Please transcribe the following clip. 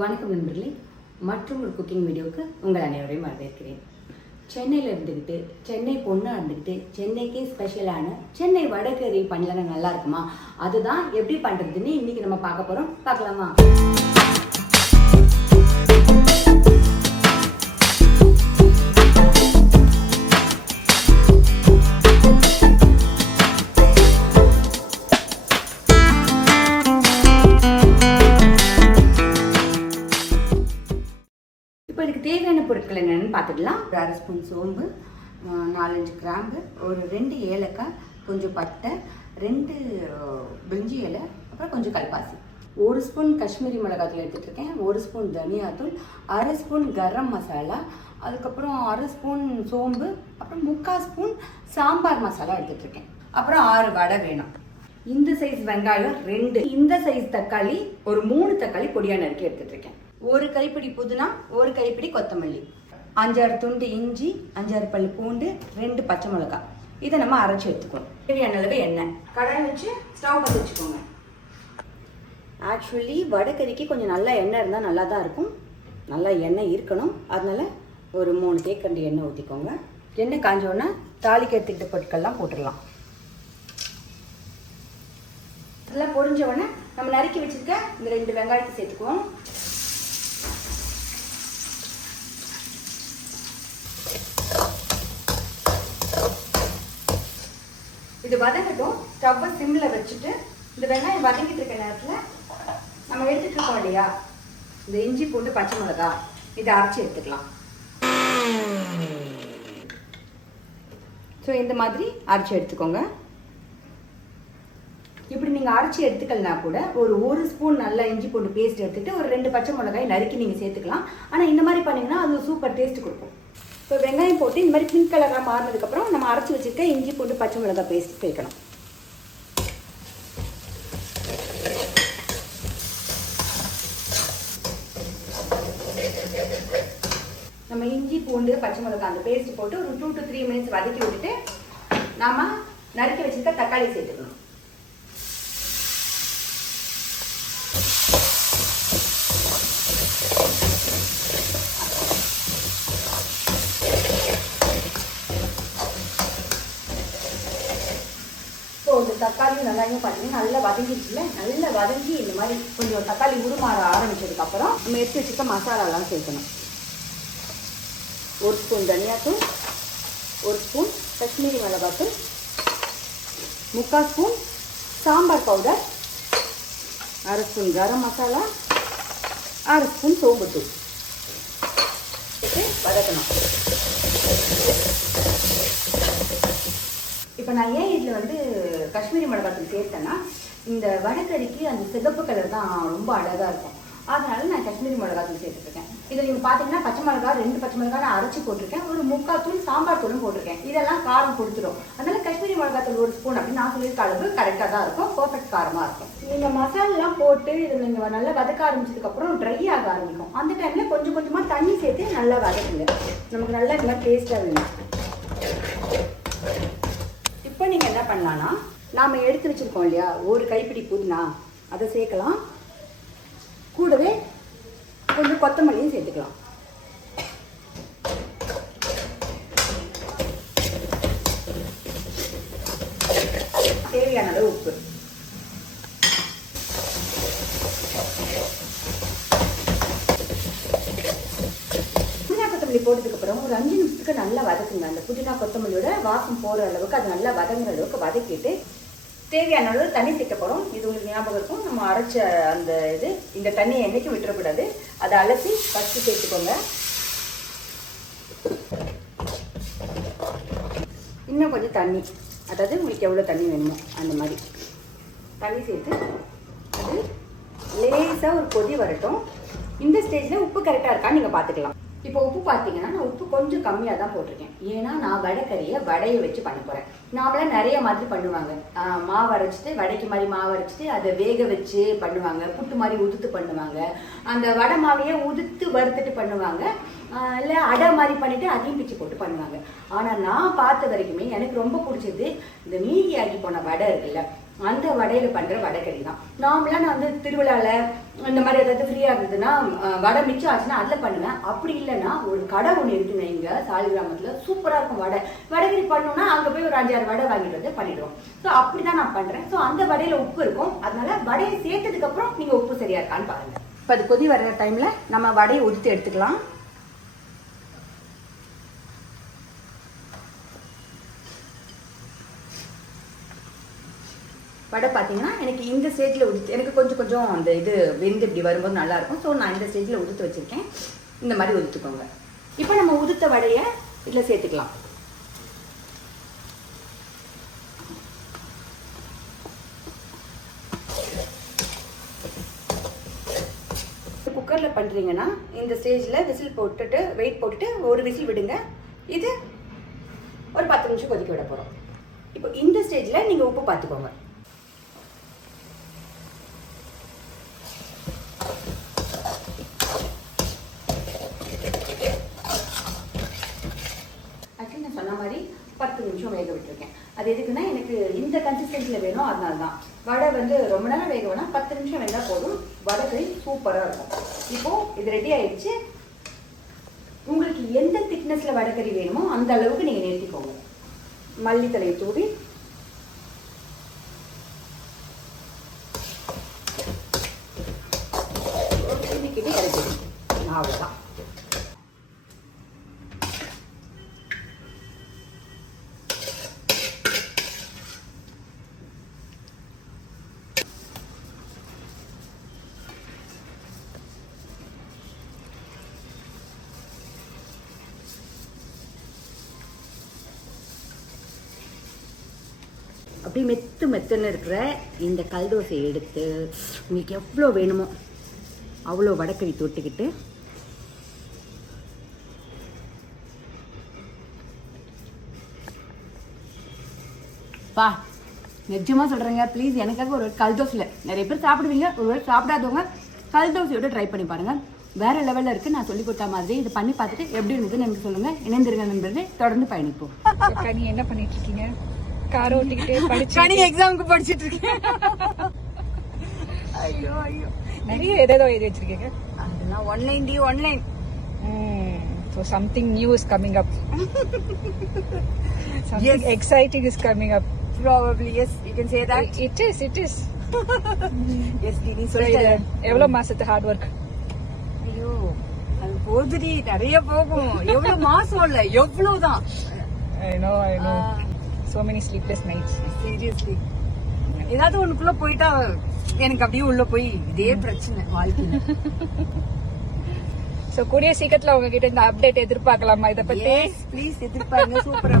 வணக்கம் நண்பர்களே, மற்றும் ஒரு குக்கிங் வீடியோவுக்கு உங்கள் அனைவரையும் வரவேற்கிறேன். சென்னையில் இருந்துக்கிட்டு, சென்னை பொண்ணாக இருந்துக்கிட்டு, சென்னைக்கே ஸ்பெஷலான சென்னை வடகறி பண்ணலாம் நல்லா இருக்குமா? அதுதான் எப்படி பண்ணுறதுன்னு இன்றைக்கி நம்ம பார்க்க போகிறோம். பார்க்கலாமா? இப்போ இதுக்கு தேவையான பொருட்கள் என்னென்னு பார்த்துக்கலாம். ஒரு அரை ஸ்பூன் சோம்பு, 4-5 கிராம்பு, ஒரு 2 ஏலக்காய், கொஞ்சம் பட்டை, 2 பிரிஞ்சி இலை, அப்புறம் கொஞ்சம் கல்பாசி, 1 ஸ்பூன் காஷ்மீரி மிளகாத்தூள் எடுத்துகிட்ருக்கேன், 1 ஸ்பூன் தனியாத்தூள், அரை ஸ்பூன் கரம் மசாலா, அதுக்கப்புறம் அரை ஸ்பூன் சோம்பு, அப்புறம் 3/4 ஸ்பூன் சாம்பார் மசாலா எடுத்துகிட்ருக்கேன். அப்புறம் 6 வடை வேணும். இந்த சைஸ் வெங்காயம் 2, இந்த சைஸ் தக்காளி ஒரு 3 தக்காளி பொடியாக நறுக்கி எடுத்துகிட்ருக்கேன், 1 கைப்பிடி புதினா, 1 கைப்பிடி கொத்தமல்லி, 5-6 துண்டு இஞ்சி, 5-6 பல் பூண்டு, 2 பச்சை மிளகாய். இதை நம்ம அரைச்சி எடுத்துக்கணும். தேவையான அளவு எண்ணெய். கடாய் வச்சு ஸ்டவ் பற்ற வச்சுக்கோங்க. ஆக்சுவலி வடைக்கறிக்கு கொஞ்சம் நல்லா எண்ணெய் இருந்தால் நல்லா தான் இருக்கும். நல்லா எண்ணெய் இருக்கணும். அதனால ஒரு 3 தேக்கரண்டி எண்ணெய் ஊற்றிக்கோங்க. எண்ணெய் காஞ்சோடனே தாளிக்கு எடுத்துக்கிட்ட பொருட்கள்லாம் போட்டுடலாம். இதெல்லாம் பொரிஞ்ச உடனே நம்ம நறுக்கி வச்சுருக்க இந்த 2 வெங்காயத்தை சேர்த்துக்குவோம். இது வதங்கட்டும். ஸ்டவ்வை சிம்மில் வச்சுட்டு இந்த வெங்காயம் வதங்கிட்டு இருக்க நேரத்தில் நம்ம எடுத்துட்டு இருக்கோம் இல்லையா, இந்த இஞ்சி பூண்டு பச்சை மிளகா, இதை அரைச்சி எடுத்துக்கலாம். ஸோ இந்த மாதிரி அரைச்சி எடுத்துக்கோங்க. இப்படி நீங்கள் அரைச்சி எடுத்துக்கலனா கூட ஒரு ஸ்பூன் நல்லா இஞ்சி பூண்டு பேஸ்ட் எடுத்துகிட்டு ஒரு 2 பச்சை மிளகாய் நறுக்கி நீங்கள் சேர்த்துக்கலாம். ஆனால் இந்த மாதிரி பண்ணிங்கன்னா அது சூப்பர் டேஸ்ட் கொடுக்கும். இப்போ வெங்காயம் போட்டு இந்த மாதிரி பிங்க் கலராக மாறினதுக்கப்புறம் நம்ம அரைச்சி வச்சுருக்க இஞ்சி பூண்டு பச்சை மிளகாய் பேஸ்ட் சேர்க்கணும். நம்ம இஞ்சி பூண்டு பச்சை மிளகாய் அந்த பேஸ்ட் போட்டு ஒரு 2 to 3 மினிட்ஸ் வதக்கி விட்டுட்டு நாம நறுக்கி வச்சுருக்க தக்காளி சேர்த்துக்கணும். இந்த தக்காளி வெங்காயம் பார்த்தீங்கன்னா நல்லா வதங்கிடுச்சுல, நல்லா வதங்கி இந்த மாதிரி கொஞ்சம் தக்காளி உருமாற ஆரம்பிச்சதுக்கப்புறம் நம்ம எடுத்து வச்சுக்க மசாலாலாம் சேர்க்கணும். 1 ஸ்பூன் தனியாத்தூள், 1 ஸ்பூன் காஷ்மீரி மிளகாத்தூள், 3/4 ஸ்பூன் சாம்பார் பவுடர், அரை ஸ்பூன் கரம் மசாலா, அரை ஸ்பூன் சோம்புத்தூள் சேர்த்து வதக்கணும். இப்போ நான் ஏன் இதில் காஷ்மீரி மிளகாத்தூள் சேர்த்தேன்னா, இந்த வடைக்கறிக்கு அந்த சிகப்பு கலர் தான் ரொம்ப அழகாக இருக்கும். அதனால நான் காஷ்மீரி மிளகாத்தூள் சேர்த்துருக்கேன். இதில் நீங்கள் பார்த்தீங்கன்னா பச்சை மிளகா 2 பச்சை மிளகா நான் அரைச்சி போட்டிருக்கேன், ஒரு 3/4 தூள் சாம்பார் தூளும் போட்டிருக்கேன். இதெல்லாம் காரம் கொடுத்துரும். அதனால காஷ்மீரி மிளகாத்தூள் 1 ஸ்பூன் அப்படின்னு நான் சொல்லியிருக்க அளவு கரெக்டாக தான் இருக்கும். பர்ஃபெக்ட் காரமாக இருக்கும். நீங்கள் மசாலெலாம் போட்டு இதில் நீங்கள் நல்லா வதக்க ஆரம்பிச்சதுக்கப்புறம் ட்ரை ஆக ஆரம்பிக்கும். அந்த டைமில் கொஞ்சம் கொஞ்சமாக தண்ணி சேர்த்து நல்லா வதக்குங்க. நமக்கு நல்லா இந்த மாதிரி டேஸ்ட்டாக வேணும். இப்போ நீங்கள் என்ன பண்ணலான்னா, நாம் எடுத்து வச்சுருக்கோம் இல்லையா 1 கைப்பிடி புதினா, அதை சேர்க்கலாம். கூடவே கொஞ்சம் கொத்தமல்லியும் சேர்த்துக்கலாம். தேவையான அளவு உப்பு. போட்டதுக்கு அப்புறம் ஒரு 5 நிமிஷத்துக்கு நல்லா வதக்குங்க. அந்த புதினா கொத்தமல்லியோட வாசம் போற அளவுக்கு அது நல்லா வதங்குற அளவுக்கு வதக்கிட்டு தேவையான அளவு தண்ணி சேர்க்க போறோம். இது உங்களுக்கு ஞாபகம் இருக்கும், நம்ம அரைச்ச அந்த இந்த தண்ணியை என்னைக்கும் விட்டுறக்கூடாது. அதை அலசி ஃபர்ஸ்ட் சேர்த்துக்கோங்க. இன்னும் கொஞ்சம் தண்ணி, அதாவது உங்களுக்கு எவ்வளோ தண்ணி வேணுமோ அந்த மாதிரி தண்ணி சேர்த்து அது லேசாக ஒரு கொதி வரட்டும். இந்த ஸ்டேஜில் உப்பு கரெக்டாக இருக்கான்னு நீங்கள் பார்த்துக்கலாம். இப்போ உப்பு பார்த்தீங்கன்னா நான் உப்பு கொஞ்சம் கம்மியாக தான் போட்டிருக்கேன். ஏன்னா நான் வடையை வச்சு பண்ண போகிறேன். நாமளாம் நிறைய மாதிரி பண்ணுவாங்க. மாவு அரைச்சிட்டு வடைக்கு மாதிரி மாவு அரைச்சிட்டு அதை வேக வச்சு பண்ணுவாங்க. புட்டு மாதிரி உதுத்து பண்ணுவாங்க. அந்த வடை மாவையே உதுத்து வறுத்துட்டு பண்ணுவாங்க. இல்லை அடை மாதிரி பண்ணிவிட்டு அதையும் பிச்சு போட்டு பண்ணுவாங்க. ஆனால் நான் பார்த்த வரைக்குமே எனக்கு ரொம்ப பிடிச்சது இந்த மீதி ஆகி போன வடை இருக்குல்ல, அந்த வடையில பண்ற வடைக்கறி தான். நார்மலா நான் வந்து திருவிழால இந்த மாதிரி ஏதாவது ஃப்ரீயா இருந்ததுன்னா வடை மிச்சம் ஆச்சுன்னா அதுல பண்ணுவேன். அப்படி இல்லைன்னா ஒரு கடை ஒண்ணு இருக்குங்க இங்க சாலிகிராமத்துல, சூப்பரா இருக்கும் வடை. வடைக்கறி பண்ணணும்னா அங்க போய் ஒரு 5-6 வடை வாங்கிட்டு வந்து பண்ணிடுவோம். ஸோ அப்படிதான் நான் பண்றேன். ஸோ அந்த வடையில உப்பு இருக்கும், அதனால வடையை சேர்த்ததுக்கு அப்புறம் நீங்க உப்பு சரியா இருக்கான்னு பாருங்க. இப்போ அது கொதி வர்ற டைம்ல நம்ம வடையை உதுத்து எடுத்துக்கலாம். வடை பார்த்தீங்கன்னா எனக்கு இந்த ஸ்டேஜில் உடுத்து, எனக்கு கொஞ்சம் அந்த இது வெந்து இப்படி வரும்போது நல்லா இருக்கும். ஸோ நான் இந்த ஸ்டேஜில் உடுத்து வச்சிருக்கேன். இந்த மாதிரி உதுத்துக்கோங்க. இப்போ நம்ம உதுத்த வடையை இதில் சேர்த்துக்கலாம். குக்கரில் பண்ணுறீங்கன்னா இந்த ஸ்டேஜில் விசில் போட்டுட்டு வெயிட் போட்டுட்டு ஒரு விசில் விடுங்க. இது ஒரு 10 நிமிஷம் கொதிக்க விட போகிறோம். இப்போ இந்த ஸ்டேஜில் நீங்கள் உப்பு பார்த்துக்கோங்க. சொன்ன மாதிரி 10 நிமிஷம் வேக விட்டுருக்கேன். அது எதுக்குன்னா எனக்கு இந்த கன்சிஸ்டன்சியில் வேணும், அதனால தான். வடை வந்து ரொம்ப நேரம் வேக வேணா, 10 நிமிஷம் வெந்தால் போதும். வடைக்கறி சூப்பராக இருக்கும். இப்போ இது ரெடி ஆயிடுச்சு. உங்களுக்கு எந்த திக்னஸ்ல வடைக்கறி வேணுமோ அந்த அளவுக்கு நீங்க நிறுத்திக்கோங்க. மல்லித்தலையை தூவி கிண்டி இறக்கி அவ்வளோதான். அப்படியே மெத்துன்னு இருக்கிற இந்த கல்தோசையை எடுத்து உங்களுக்கு எவ்வளோ வேணுமோ அவ்வளோ வடைக்கறி தொட்டுக்கிட்டு பா நிஜமாக சொல்கிறேங்க, ப்ளீஸ் எனக்காக ஒரு கல்தோசையில் நிறைய பேர் சாப்பிடுவீங்க, ஒருவேளை சாப்பிடாதவங்க கல்தோசையோட ட்ரை பண்ணி பாருங்கள். வேறு லெவலில் இருக்குது. நான் சொல்லி கொடுத்த மாதிரி இது பண்ணி பார்த்துட்டு எப்படி இருந்ததுன்னு எனக்கு சொல்லுங்கள். இணைந்திருங்க நண்பர்களே, தொடர்ந்து பயணிப்போம். நீ என்ன பண்ணிட்டு இருக்கீங்க? கார் ஓட்டிக்கிட்டே படிச்சு எக்ஸாமுக்கு படிச்சுட்டு இருக்கேன். ஐயோ ஐயோ, நிறைய ஏதேதோ எழுதி வச்சிருக்கீங்க. அதெல்லாம் online. So something new is coming up. Something exciting is coming up. Probably yes, you can say that. It is. Yes, நீ சொல்ற. எவ்வளவு மாசத்து ஹார்ட் ஒர்க். ஐயோ அது போதுடி, நிறைய போகும். எவ்வளவு மாசம் இல்ல, எவ்வளவுதான். I know. So many sleepless nights. Seriously. ஏதாவது ஒண்ணுக்குள்ள போயிட்டா எனக்கு அப்படியே உள்ள போய் இதே பிரச்சனை வாழ்க்கையில. சோ கூடிய சீக்கிரத்துல உங்ககிட்ட இந்த அப்டேட் எதிர்பார்க்கலாமா? இத பத்தி ப்ளீஸ் எதிர்பாருங்க. சூப்பரா